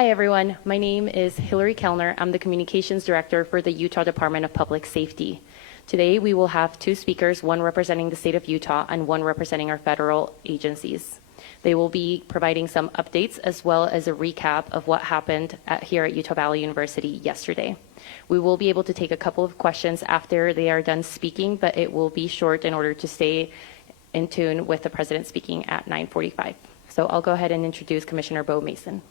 Hi, everyone. My name is Hillary Kellner. I'm the Communications Director for the Utah Department of Public Safety. Today, we will have two speakers, one representing the state of Utah and one representing our federal agencies. They will be providing some updates as well as a recap of what happened here at Utah Valley University yesterday. We will be able to take a couple of questions after they are done speaking, but it will be short in order to stay in tune with the president speaking at 9:45. So I'll go ahead and introduce Commissioner Bo Mason.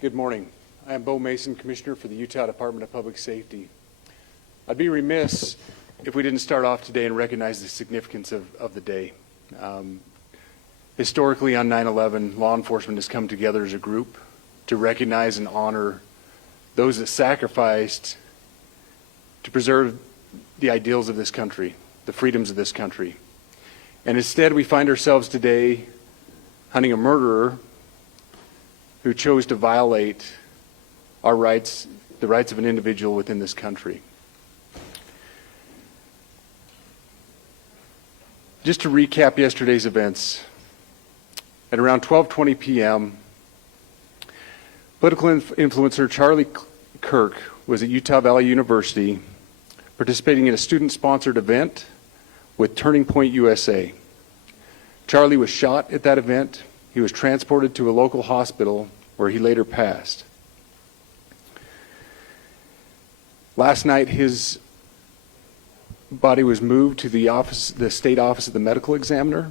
Good morning. I am Bo Mason, Commissioner for the Utah Department of Public Safety. I'd be remiss if we didn't start off today and recognize the significance of the day. Historically, on 9/11, law enforcement has come together as a group to recognize and honor those that sacrificed to preserve the ideals of this country, the freedoms of this country. And instead, we find ourselves today hunting a murderer who chose to violate our rights, the rights of an individual within this country. Just to recap yesterday's events, at around 12:20 p.m., political influencer Charlie Kirk was at Utah Valley University participating in a student-sponsored event with Turning Point USA. Charlie was shot at that event. He was transported to a local hospital where he later passed. Last night, his body was moved to the state office of the medical examiner.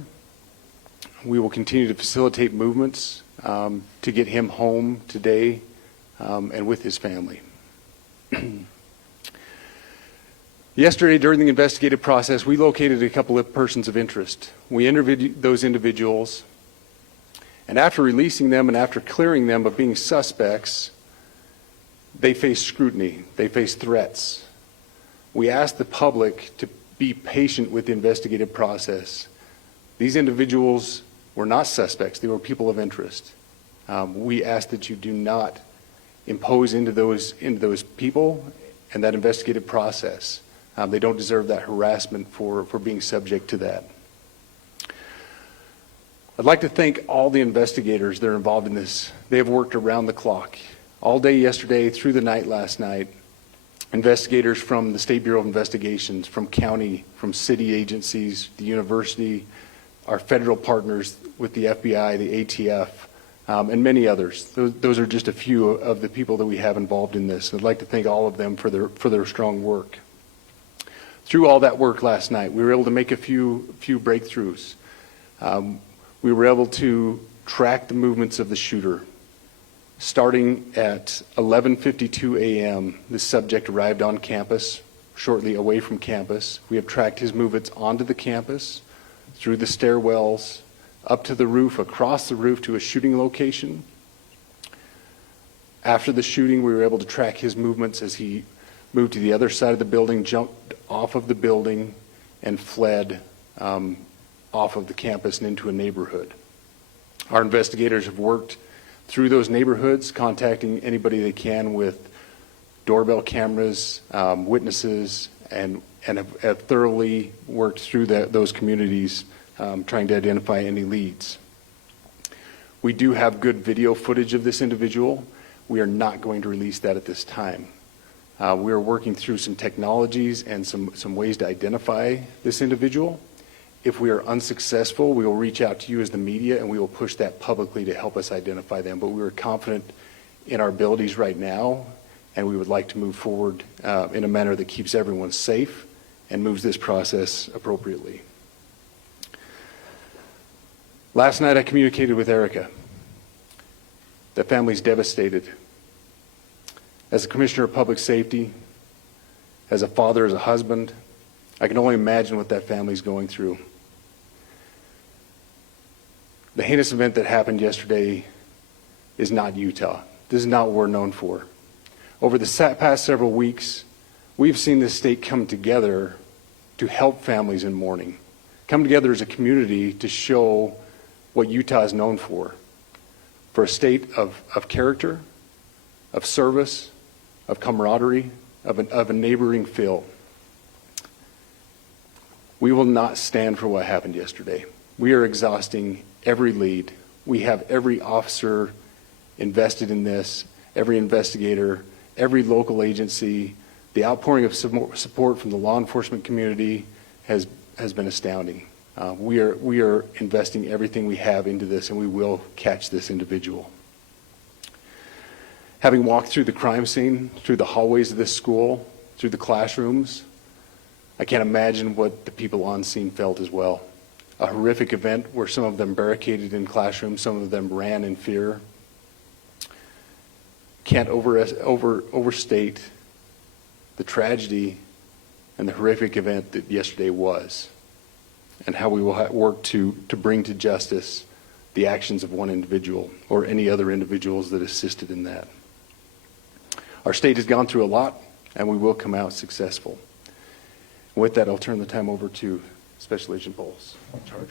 We will continue to facilitate movements to get him home today and with his family. Yesterday, during the investigative process, we located a couple of persons of interest. We interviewed those individuals, and after releasing them and after clearing them of being suspects, they face scrutiny, they face threats. We asked the public to be patient with the investigative process. These individuals were not suspects, they were people of interest. We ask that you do not impose into those people and that investigative process. They don't deserve that harassment for being subject to that. I'd like to thank all the investigators that are involved in this. They have worked around the clock. All day yesterday, through the night last night, investigators from the State Bureau of Investigations, from county, from city agencies, the university, our federal partners with the FBI, the ATF, and many others. Those are just a few of the people that we have involved in this. I'd like to thank all of them for their strong work. Through all that work last night, we were able to make a few breakthroughs. We were able to track the movements of the shooter. Starting at 11:52 a.m., the subject arrived on campus, shortly away from campus. We have tracked his movements onto the campus, through the stairwells, up to the roof, across the roof to a shooting location. After the shooting, we were able to track his movements as he moved to the other side of the building, jumped off of the building, and fled off of the campus and into a neighborhood. Our investigators have worked through those neighborhoods, contacting anybody they can with doorbell cameras, witnesses, and have thoroughly worked through those communities, trying to identify any leads. We do have good video footage of this individual. We are not going to release that at this time. We are working through some technologies and some ways to identify this individual. If we are unsuccessful, we will reach out to you as the media and we will push that publicly to help us identify them. But we are confident in our abilities right now, and we would like to move forward in a manner that keeps everyone safe and moves this process appropriately. Last night I communicated with Erica. The family's devastated. As a Commissioner of Public Safety, as a father, as a husband, I can only imagine what that family's going through. The heinous event that happened yesterday is not Utah. This is not what we're known for. Over the past several weeks, we've seen this state come together to help families in mourning, come together as a community to show what Utah is known for a state of character, of service, of camaraderie, of a neighboring feel. We will not stand for what happened yesterday. We are exhausting every lead. We have every officer invested in this, every investigator, every local agency. The outpouring of support from the law enforcement community has been astounding. We are investing everything we have into this, and we will catch this individual. Having walked through the crime scene, through the hallways of this school, through the classrooms, I can't imagine what the people on scene felt as well. A horrific event where some of them barricaded in classrooms, some of them ran in fear. Can't overstate the tragedy and the horrific event that yesterday was, and how we will work to bring to justice the actions of one individual or any other individuals that assisted in that. Our state has gone through a lot, and we will come out successful. With that, I'll turn the time over to Special Agent Bowles in charge.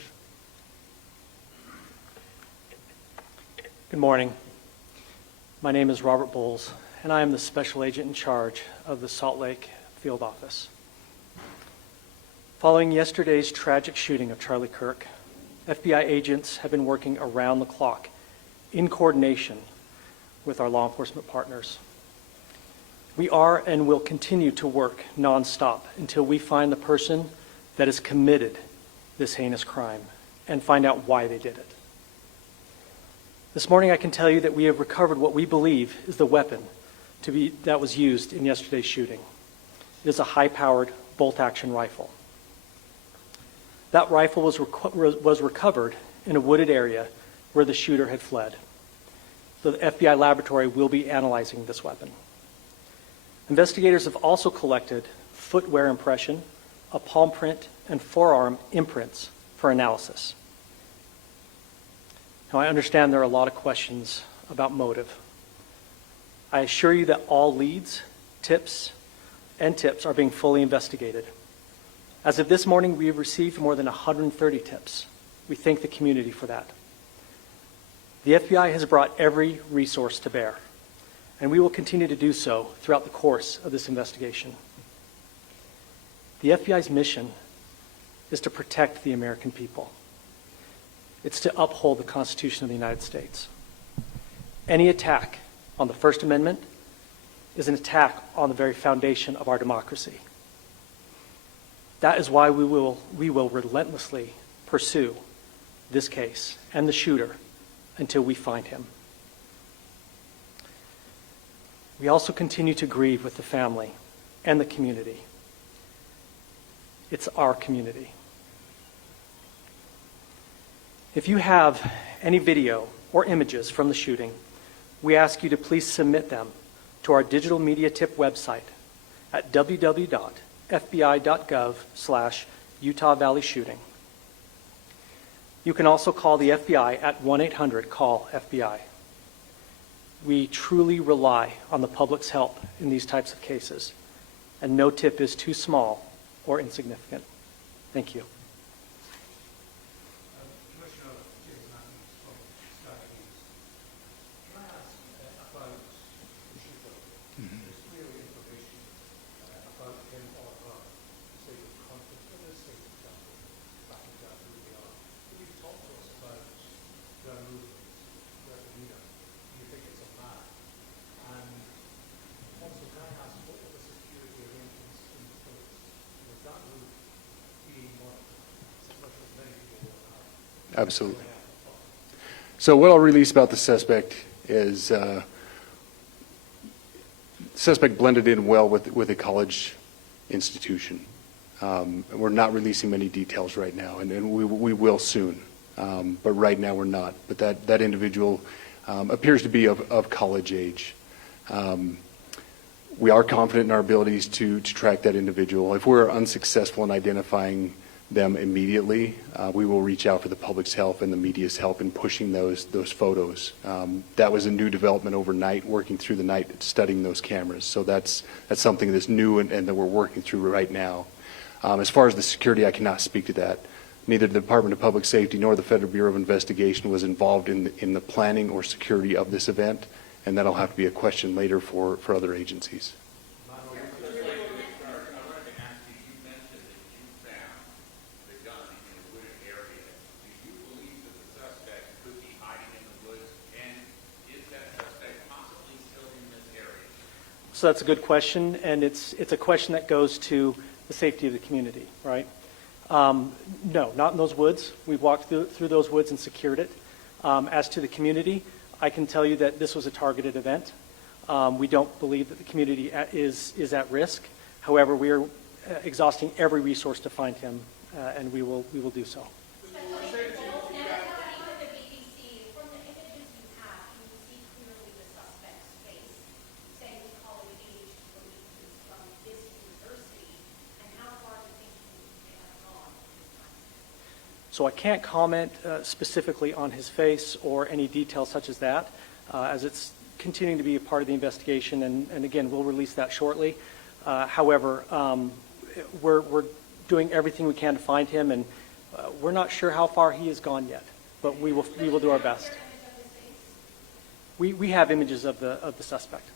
Good morning. My name is Robert Bowles, and I am the Special Agent in charge of the Salt Lake Field Office. Following yesterday's tragic shooting of Charlie Kirk, FBI agents have been working around the clock in coordination with our law enforcement partners. We are and will continue to work nonstop until we find the person that has committed this heinous crime and find out why they did it. This morning I can tell you that we have recovered what we believe is the weapon that was used in yesterday's shooting. It is a high-powered bolt-action rifle. That rifle was recovered in a wooded area where the shooter had fled. So the FBI laboratory will be analyzing this weapon. Investigators have also collected footwear impression, a palm print, and forearm imprints for analysis. Now, I understand there are a lot of questions about motive. I assure you that all leads, tips are being fully investigated. As of this morning, we have received more than 130 tips. We thank the community for that. The FBI has brought every resource to bear, and we will continue to do so throughout the course of this investigation. The FBI's mission is to protect the American people. It's to uphold the Constitution of the United States. Any attack on the First Amendment is an attack on the very foundation of our democracy. That is why we will relentlessly pursue this case and the shooter until we find him. We also continue to grieve with the family and the community. It's our community. If you have any video or images from the shooting, we ask you to please submit them to our digital media tip website at www.fbi.gov/Utah Valley Shooting. You can also call the FBI at 1-800-CALL-FBI. We truly rely on the public's help in these types of cases, and no tip is too small or insignificant. Thank you. Absolutely. So what I'll release about the suspect is suspect blended in well with a college institution. We're not releasing many details right now, and we will soon. But right now we're not. But that individual appears to be of college age. We are confident in our abilities to track that individual. If we're unsuccessful in identifying them immediately, we will reach out for the public's help and the media's help in pushing those photos. That was a new development overnight, working through the night studying those cameras. So that's something that's new and that we're working through right now. As far as the security, I cannot speak to that. Neither the Department of Public Safety nor the Federal Bureau of Investigation was involved in the planning or security of this event, and that'll have to be a question later for other agencies. So that's a good question, and it's a question that goes to the safety of the community, right? No, not in those woods. We've walked through those woods and secured it. As to the community, I can tell you that this was a targeted event. We don't believe that the community is at risk. However, we are exhausting every resource to find him, and we will do so. So I can't comment specifically on his face or any details such as that, as it's continuing to be a part of the investigation, and again, we'll release that shortly. However, we're doing everything we can to find him, and we're not sure how far he has gone yet, but we will do our best. We have images of the suspect.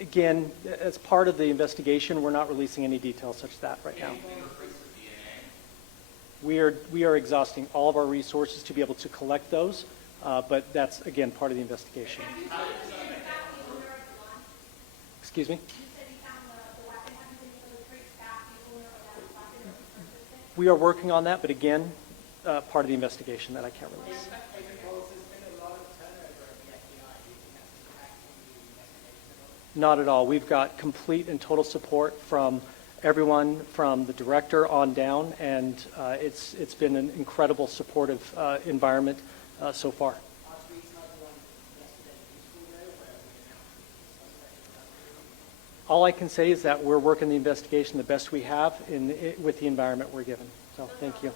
Again, as part of the investigation, we're not releasing any details such as that right now. We are exhausting all of our resources to be able to collect those, but that's, again, part of the investigation. Excuse me? We are working on that, but again, part of the investigation that I can't release. Not at all. We've got complete and total support from everyone, from the director on down, and it's been an incredible supportive environment so far. All I can say is that we're working the investigation the best we have with the environment we're given. So thank you.